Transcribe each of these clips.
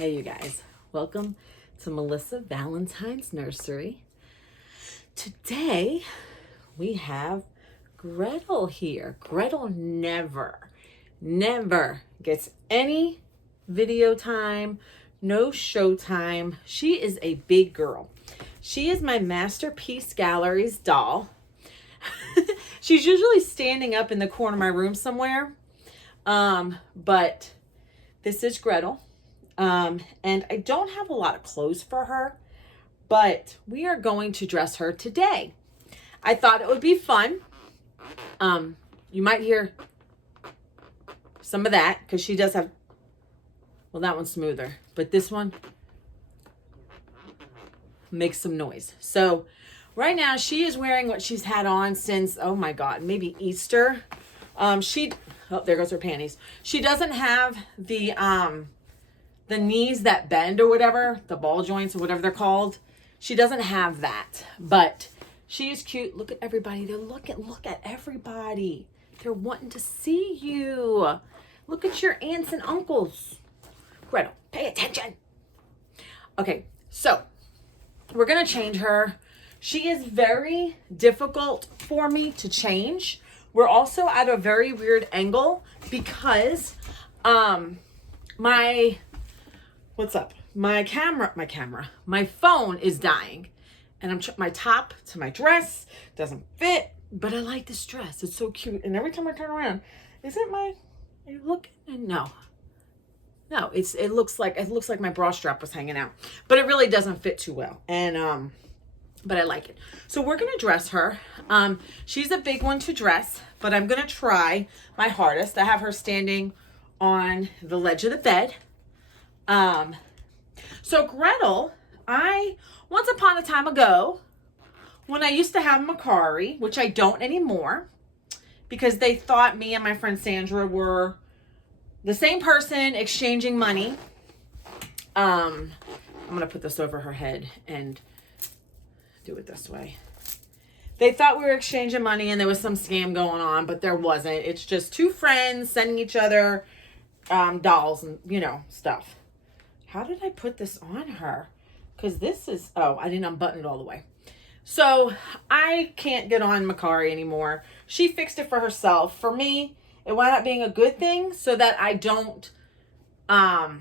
Hey you guys, welcome to Melissa Valentine's Nursery. Today we have Gretel here. Gretel never gets any video time, no show time. She is a big girl. She is my Masterpiece Galleries doll. She's usually standing up in the corner of my room somewhere. But this is Gretel. And I don't have a lot of clothes for her, but we are going to dress her today. I thought it would be fun. You might hear some of that because she does have, well, that one's smoother, but this one makes some noise. So right now she is wearing what she's had on since, oh my God, maybe Easter. Oh, there goes her panties. She doesn't have the knees that bend or whatever, the ball joints or whatever they're called. She doesn't have that, but she is cute. Look at everybody. Look at everybody. They're wanting to see you. Look at your aunts and uncles. Gretel, pay attention. Okay, so we're going to change her. She is very difficult for me to change. We're also at a very weird angle because my phone is dying, and my top to my dress doesn't fit, but I like this dress. It's so cute. And every time I turn around, it looks like my bra strap was hanging out, but it really doesn't fit too well. And but I like it. So we're going to dress her. She's a big one to dress, but I'm going to try my hardest. I have her standing on the ledge of the bed. So Gretel, once upon a time ago, when I used to have Macari, which I don't anymore, because they thought me and my friend Sandra were the same person exchanging money. I'm going to put this over her head and do it this way. They thought we were exchanging money and there was some scam going on, but there wasn't. It's just two friends sending each other dolls and, stuff. How did I put this on her? Because this is, I didn't unbutton it all the way. So I can't get on Macari anymore. She fixed it for herself. For me, it wound up being a good thing so that I don't buy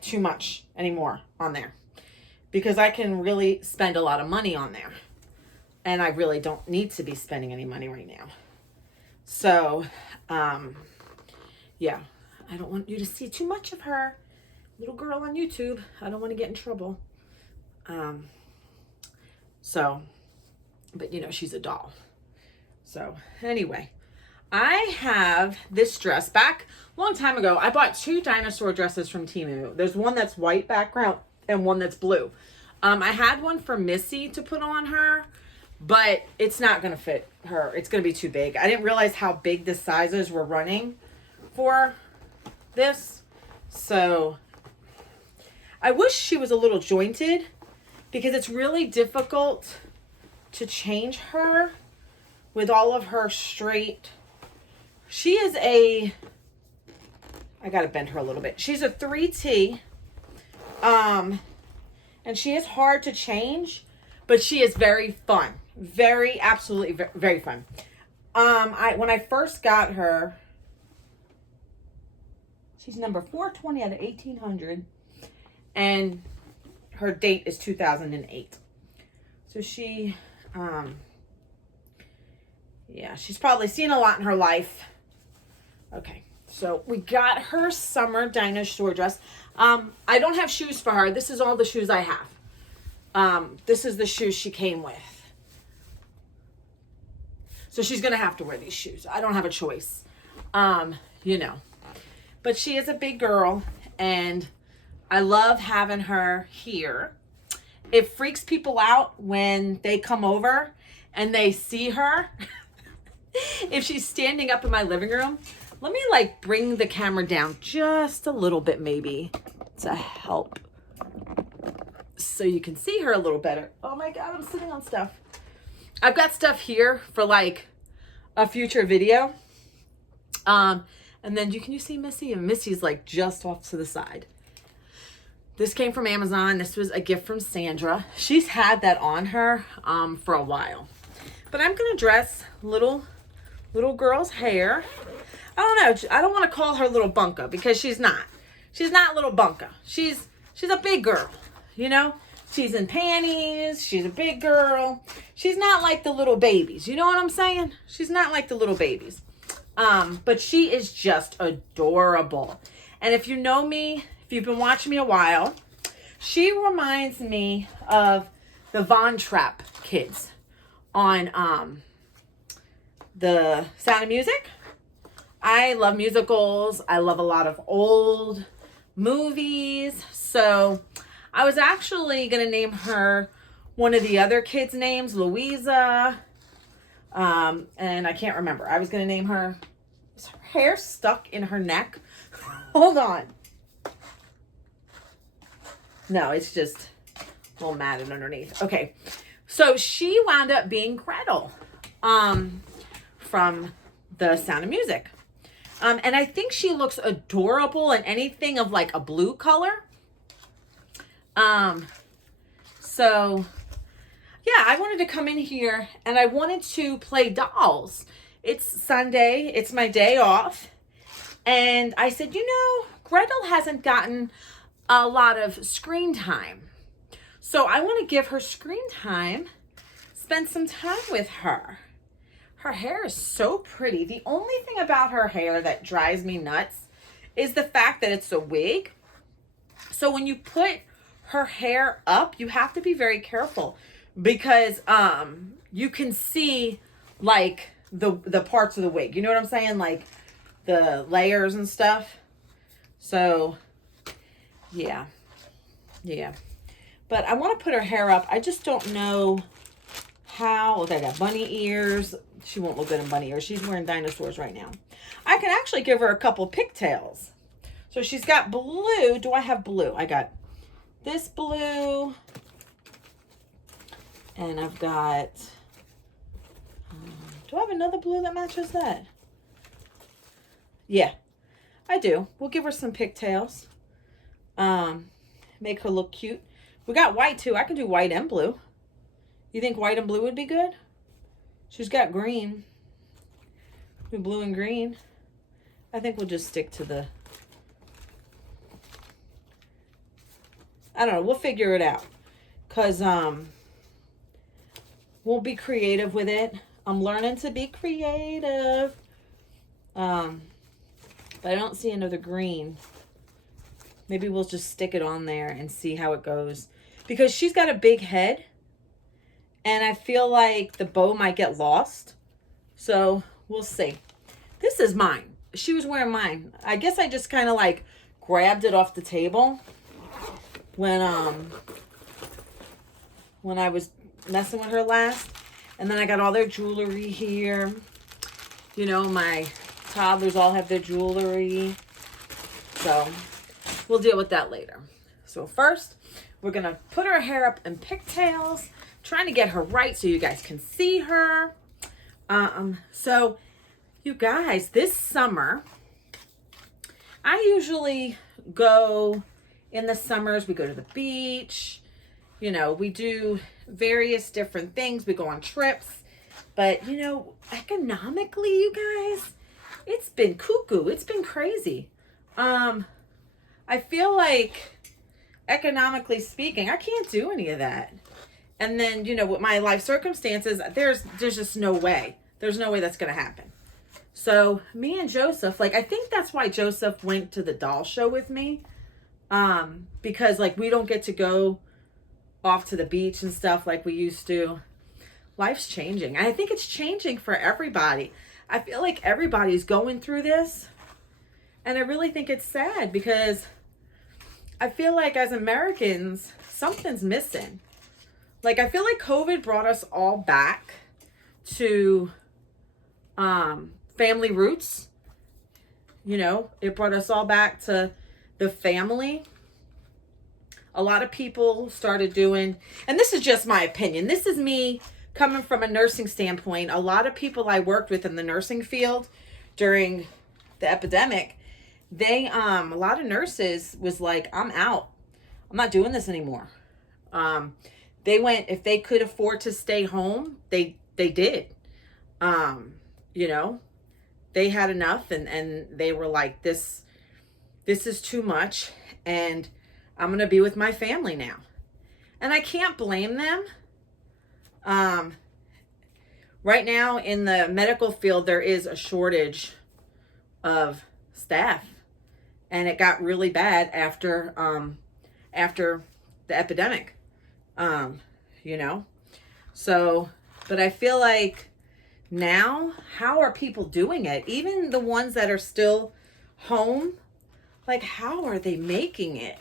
too much anymore on there. Because I can really spend a lot of money on there. And I really don't need to be spending any money right now. So, yeah. I don't want you to see too much of her. Little girl on YouTube. I don't want to get in trouble. But she's a doll. So anyway, I have this dress back a long time ago. I bought two dinosaur dresses from Temu. There's one that's white background and one that's blue. I had one for Missy to put on her, but it's not going to fit her. It's going to be too big. I didn't realize how big the sizes were running for this. So I wish she was a little jointed because it's really difficult to change her with all of her straight. She is I got to bend her a little bit. She's a 3T. And she is hard to change, but she is very fun. Absolutely very fun. When I first got her, she's number 420 out of 1800, and her date is 2008. So she, she's probably seen a lot in her life. Okay, so we got her summer dinosaur dress. I don't have shoes for her. This is all the shoes I have. This is the shoes she came with. So she's going to have to wear these shoes. I don't have a choice. But she is a big girl and I love having her here. It freaks people out when they come over and they see her. If she's standing up in my living room, let me bring the camera down just a little bit maybe to help so you can see her a little better. Oh my God, I'm sitting on stuff. I've got stuff here for a future video. And then can you see Missy? And Missy's like just off to the side. This came from Amazon. This was a gift from Sandra. She's had that on her for a while. But I'm going to dress little girl's hair. I don't know. I don't want to call her little Bunka because she's not. She's not little Bunka. She's a big girl, you know? She's in panties. She's a big girl. She's not like the little babies. You know what I'm saying? She's not like the little babies. But she is just adorable. And if you know me, if you've been watching me a while, she reminds me of the Von Trapp kids on the Sound of Music. I love musicals. I love a lot of old movies. So I was actually going to name her one of the other kids' names, Louisa. And I can't remember. I was going to name her. Is her hair stuck in her neck? Hold on. No, it's just a little matted underneath. Okay. So she wound up being Gretel from the Sound of Music. And I think she looks adorable in anything of like a blue color. So yeah, I wanted to come in here and I wanted to play dolls. It's Sunday. It's my day off. And I said, you know, Gretel hasn't gotten a lot of screen time. So I want to give her screen time, spend some time with her. Her hair is so pretty. The only thing about her hair that drives me nuts is the fact that it's a wig. So when you put her hair up, you have to be very careful because you can see like the parts of the wig. You know what I'm saying? Like the layers and stuff. So yeah. But I want to put her hair up. I just don't know how. Look, I got bunny ears. She won't look good in bunny ears. She's wearing dinosaurs right now. I can actually give her a couple pigtails. So she's got blue. Do I have blue? I got this blue. And I've got, do I have another blue that matches that? Yeah, I do. We'll give her some pigtails. Make her look cute. We got white too. I can do white and blue. You think white and blue would be good? She's got green. Do blue and green. I think we'll just stick to the, I don't know. We'll figure it out. Because we'll be creative with it. I'm learning to be creative. But I don't see another green. Maybe we'll just stick it on there and see how it goes. Because she's got a big head. And I feel like the bow might get lost. So we'll see. This is mine. She was wearing mine. I guess I just kind of like grabbed it off the table when I was messing with her last. And then I got all their jewelry here. You know, my toddlers all have their jewelry. So we'll deal with that later. So first, we're going to put her hair up in pigtails. Trying to get her right so you guys can see her. So you guys, this summer, I usually go in the summers. We go to the beach. You know, we do various different things. We go on trips. But, you know, economically, you guys, it's been cuckoo. It's been crazy. I feel like, economically speaking, I can't do any of that. And then, you know, with my life circumstances, there's just no way. There's no way that's going to happen. So me and Joseph, like, I think that's why Joseph went to the doll show with me. Because, like, we don't get to go off to the beach and stuff like we used to. Life's changing. And I think it's changing for everybody. I feel like everybody's going through this. And I really think it's sad because I feel like as Americans, something's missing. Like, I feel like COVID brought us all back to family roots. You know, it brought us all back to the family. A lot of people started doing, and this is just my opinion. This is me coming from a nursing standpoint. A lot of people I worked with in the nursing field during the epidemic, they, a lot of nurses was like, I'm out. I'm not doing this anymore. They went, if they could afford to stay home, they did. You know, they had enough, and they were like, this is too much, and I'm going to be with my family now. And I can't blame them. Right now in the medical field, there is a shortage of staff, and it got really bad after the epidemic. You know, so, but I feel like now, how are people doing it? Even the ones that are still home, like, how are they making it?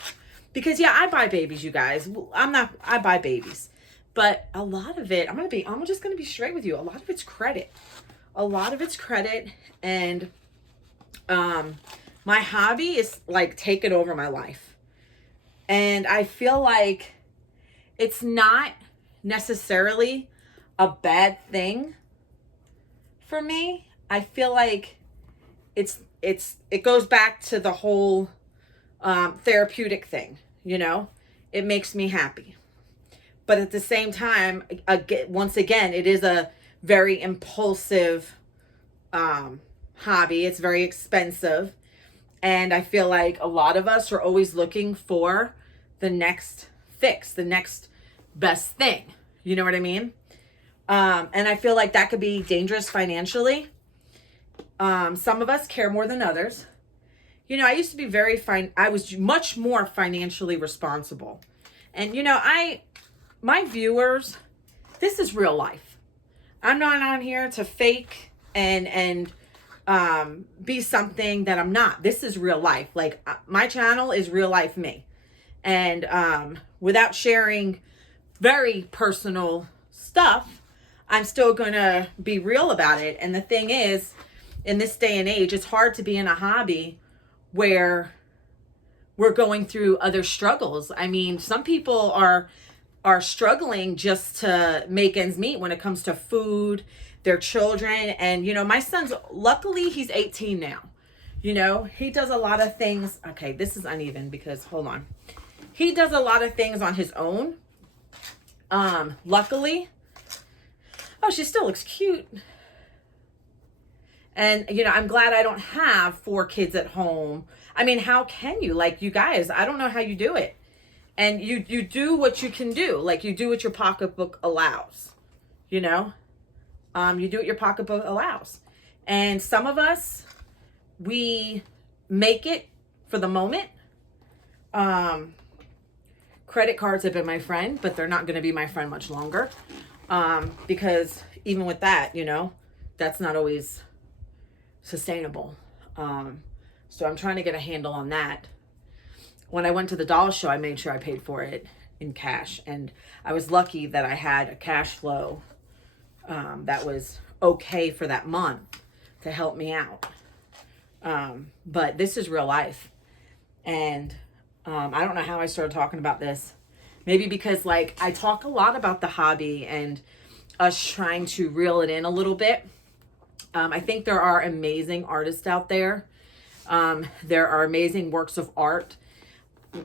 Because yeah, I buy babies, you guys. I buy babies. But a lot of it, I'm just going to be straight with you. A lot of it's credit. A lot of it's credit. And my hobby is like taking over my life. And I feel like it's not necessarily a bad thing for me. I feel like it goes back to the whole therapeutic thing, you know? It makes me happy. But at the same time, once again, it is a very impulsive hobby. It's very expensive. And I feel like a lot of us are always looking for the next fix, the next best thing. You know what I mean? And I feel like that could be dangerous financially. Some of us care more than others. You know, I used to be I was much more financially responsible. And, you know, my viewers, this is real life. I'm not on here to fake and be something that I'm not. This is real life. Like, my channel is real life me. And without sharing very personal stuff, I'm still going to be real about it. And the thing is, in this day and age, it's hard to be in a hobby where we're going through other struggles. I mean, some people are struggling just to make ends meet when it comes to food, their children. And, you know, my son's, luckily he's 18 now. You know, he does a lot of things. Okay, this is uneven because, hold on. He does a lot of things on his own. Luckily. Oh, she still looks cute. And, you know, I'm glad I don't have 4 kids at home. I mean, how can you? Like, you guys, I don't know how you do it. And you do what you can do. Like, you do what your pocketbook allows. You know? You do what your pocketbook allows. And some of us, we make it for the moment. Credit cards have been my friend, but they're not going to be my friend much longer. Because even with that, you know, that's not always sustainable. So I'm trying to get a handle on that. When I went to the doll show, I made sure I paid for it in cash. And I was lucky that I had a cash flow that was okay for that month to help me out. But this is real life. And I don't know how I started talking about this. Maybe because, like, I talk a lot about the hobby and us trying to reel it in a little bit. I think there are amazing artists out there. There are amazing works of art.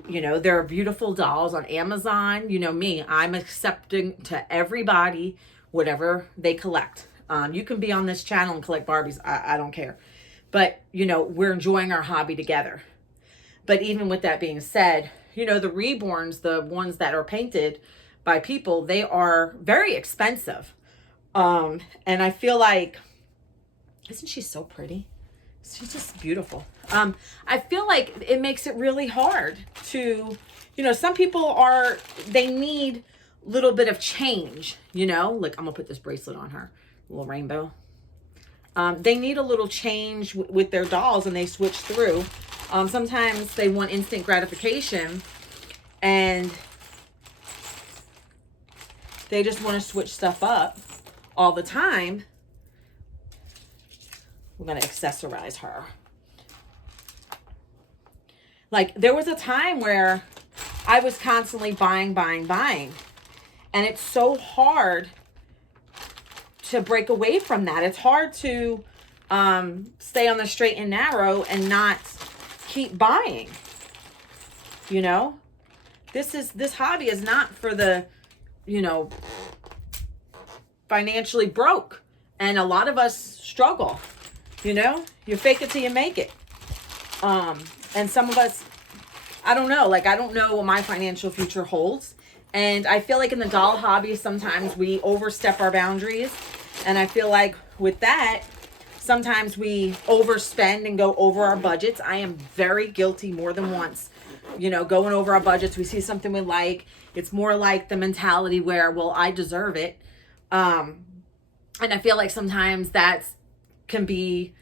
You know, there are beautiful dolls on Amazon. You know me, I'm accepting to everybody whatever they collect. You can be on this channel and collect Barbies. I don't care. But, you know, we're enjoying our hobby together. But even with that being said, you know, the Reborns, the ones that are painted by people, they are very expensive. And I feel like, isn't she so pretty? She's just beautiful. I feel like it makes it really hard to, you know, some people they need a little bit of change, you know, like I'm gonna put this bracelet on her, a little rainbow. They need a little change with their dolls, and they switch through. Sometimes they want instant gratification, and they just want to switch stuff up all the time. We're going to accessorize her. Like, there was a time where I was constantly buying. And it's so hard to break away from that. It's hard to stay on the straight and narrow and not keep buying. You know, this hobby is not for the, you know, financially broke. And a lot of us struggle, you know, you fake it till you make it. And some of us, I don't know, like, I don't know what my financial future holds. And I feel like in the doll hobby, sometimes we overstep our boundaries. And I feel like with that, sometimes we overspend and go over our budgets. I am very guilty more than once, you know, going over our budgets. We see something we like. It's more like the mentality where, well, I deserve it. And I feel like sometimes that can be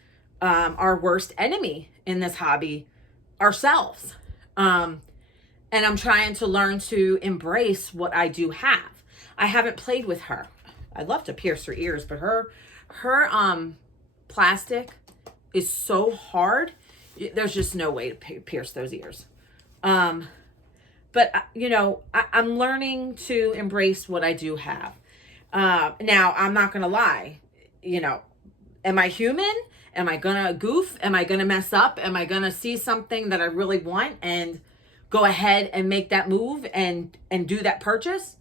our worst enemy in this hobby, ourselves. And I'm trying to learn to embrace what I do have. I haven't played with her. I'd love to pierce her ears, but her plastic is so hard. There's just no way to pierce those ears. But you know, I'm learning to embrace what I do have. Now, I'm not going to lie, you know, am I human? Am I going to goof? Am I going to mess up? Am I going to see something that I really want and go ahead and make that move and do that purchase?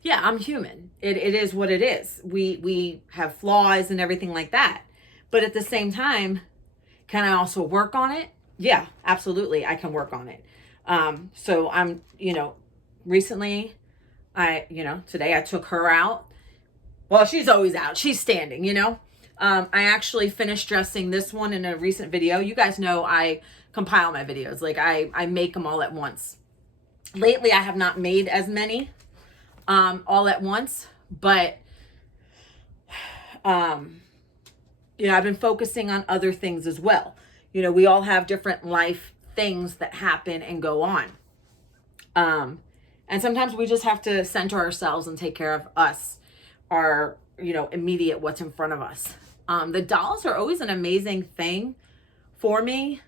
Yeah, I'm human. It is what it is. We have flaws and everything like that. But at the same time, can I also work on it? Yeah, absolutely. I can work on it. So I'm, you know, recently today I took her out. Well, she's always out. She's standing, you know. I actually finished dressing this one in a recent video. You guys know I compile my videos. Like I make them all at once. Lately, I have not made as many all at once. But, you know, I've been focusing on other things as well. You know, we all have different life things that happen and go on. And sometimes we just have to center ourselves and take care of us. Our, you know, immediate what's in front of us. The dolls are always an amazing thing for me.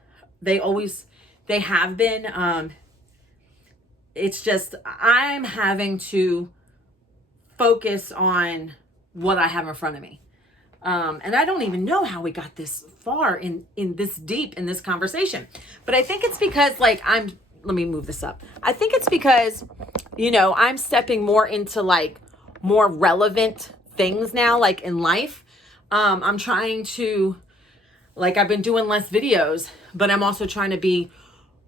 They have been. It's just, I'm having to focus on what I have in front of me. And I don't even know how we got this far in this deep in this conversation, but I think it's because let me move this up. I think it's because, you know, I'm stepping more into like more relevant things now, like in life. I'm trying to, like, I've been doing less videos, but I'm also trying to be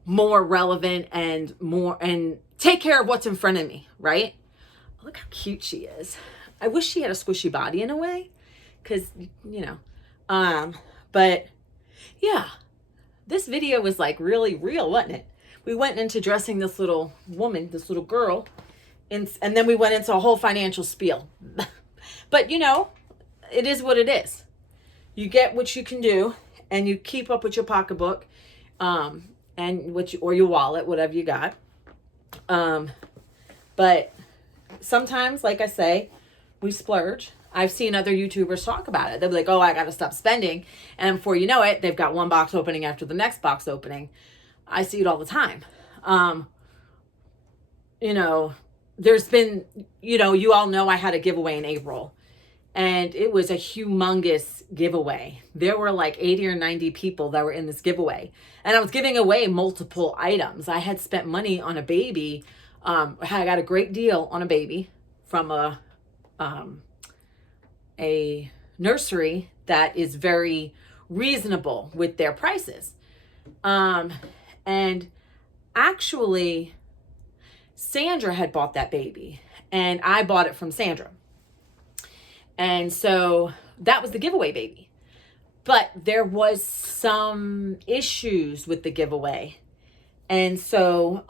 more relevant and take care of what's in front of me, right? Look how cute she is. I wish she had a squishy body in a way, because, you know, but yeah, this video was like really real, wasn't it? We went into dressing this little woman, this little girl, and then we went into a whole financial spiel. But, you know, it is what it is. You get what you can do, and you keep up with your pocketbook, and or your wallet, whatever you got. But sometimes, like I say, we splurge. I've seen other YouTubers talk about it. They'll be like, oh, I got to stop spending. And before you know it, they've got one box opening after the next box opening. I see it all the time. You know, there's been, you know, you all know I had a giveaway in April. And it was a humongous giveaway. There were like 80 or 90 people that were in this giveaway. And I was giving away multiple items. I had spent money on a baby. I got a great deal on a baby from a nursery that is very reasonable with their prices. And actually, Sandra had bought that baby, and I bought it from Sandra. And so that was the giveaway baby. But there was some issues with the giveaway. And so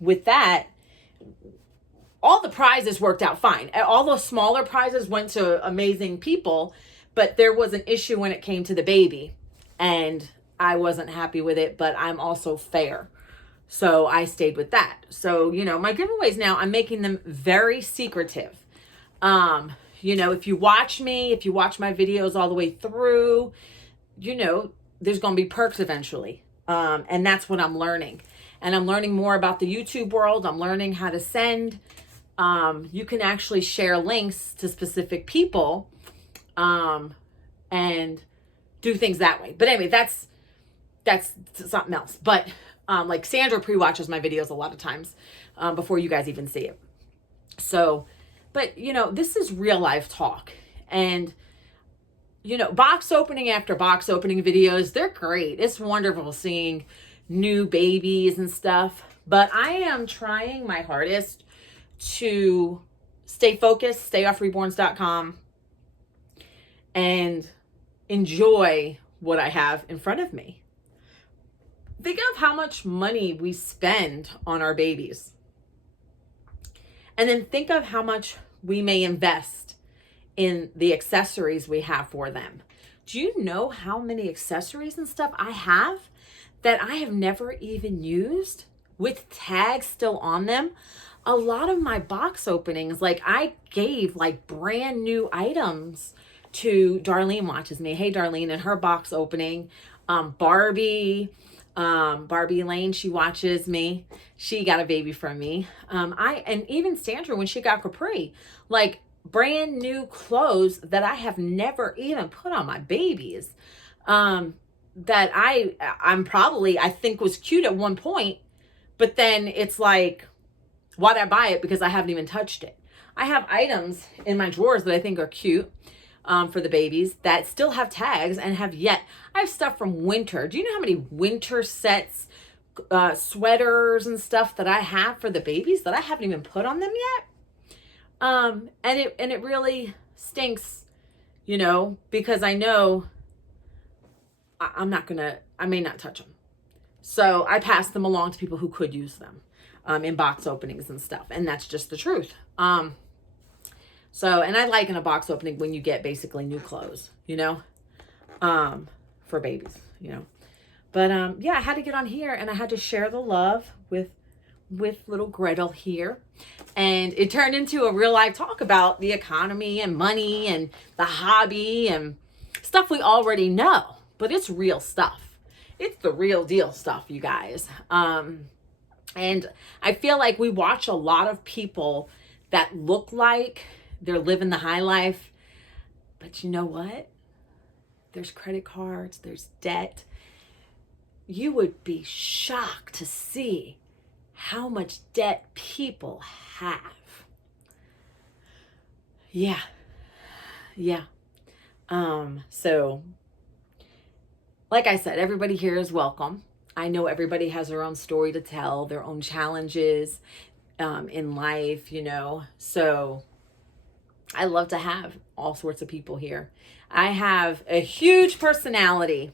with that, all the prizes worked out fine. All those smaller prizes went to amazing people, but there was an issue when it came to the baby. And I wasn't happy with it, but I'm also fair. So I stayed with that. So, you know, my giveaways now, I'm making them very secretive. You know, if you watch me, if you watch my videos all the way through, you know, there's going to be perks eventually. And that's what I'm learning. And I'm learning more about the YouTube world. I'm learning how to send. You can actually share links to specific people and do things that way. But anyway, that's something else. But like Sandra pre-watches my videos a lot of times before you guys even see it. So, but you know, this is real life talk. And you know, box opening after box opening videos, they're great. It's wonderful seeing new babies and stuff. But I am trying my hardest to stay focused, stay off reborns.com, and enjoy what I have in front of me. Think of how much money we spend on our babies. And then think of how much we may invest in the accessories we have for them. Do you know how many accessories and stuff I have that I have never even used with tags still on them? A lot of my box openings, like I gave like brand new items to Darlene watches me. Hey, Darlene, in her box opening, Barbie Lane, she watches me. She got a baby from me. And even Sandra, when she got Capri, like brand new clothes that I have never even put on my babies, that I think was cute at one point, but then it's like, why'd I buy it? Because I haven't even touched it. I have items in my drawers that I think are cute for the babies that still have tags and have yet. I have stuff from winter. Do you know how many winter sets, sweaters and stuff that I have for the babies that I haven't even put on them yet? And it really stinks, you know, because I know I may not touch them. So I pass them along to people who could use them in box openings and stuff. And that's just the truth. So, and I like in a box opening when you get basically new clothes, you know, for babies, you know. But yeah, I had to get on here and I had to share the love with little Gretel here. And it turned into a real life talk about the economy and money and the hobby and stuff we already know. But it's real stuff. It's the real deal stuff, you guys. And I feel like we watch a lot of people that look like they're living the high life. But you know what? There's credit cards, there's debt. You would be shocked to see how much debt people have. Yeah. So, like I said, everybody here is welcome. I know everybody has their own story to tell, their own challenges in life, you know. So I love to have all sorts of people here. I have a huge personality.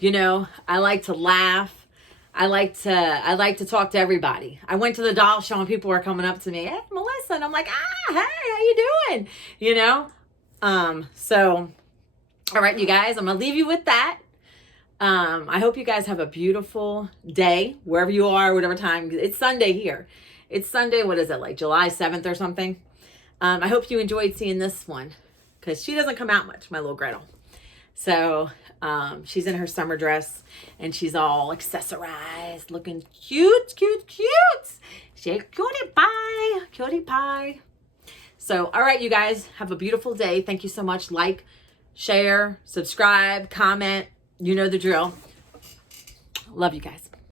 You know, I like to laugh. I like to talk to everybody. I went to the doll show and people were coming up to me, "Hey, Melissa," and I'm like, hey, how you doing? You know? So, all right, you guys, I'm going to leave you with that. I hope you guys have a beautiful day, wherever you are, whatever time. It's Sunday here. It's Sunday, what is it, like July 7th or something? I hope you enjoyed seeing this one, because she doesn't come out much, my little Gretel. So, she's in her summer dress, and she's all accessorized, looking cute. She's cutie pie. So, all right, you guys, have a beautiful day. Thank you so much. Like, share, subscribe, comment. You know the drill. Love you guys.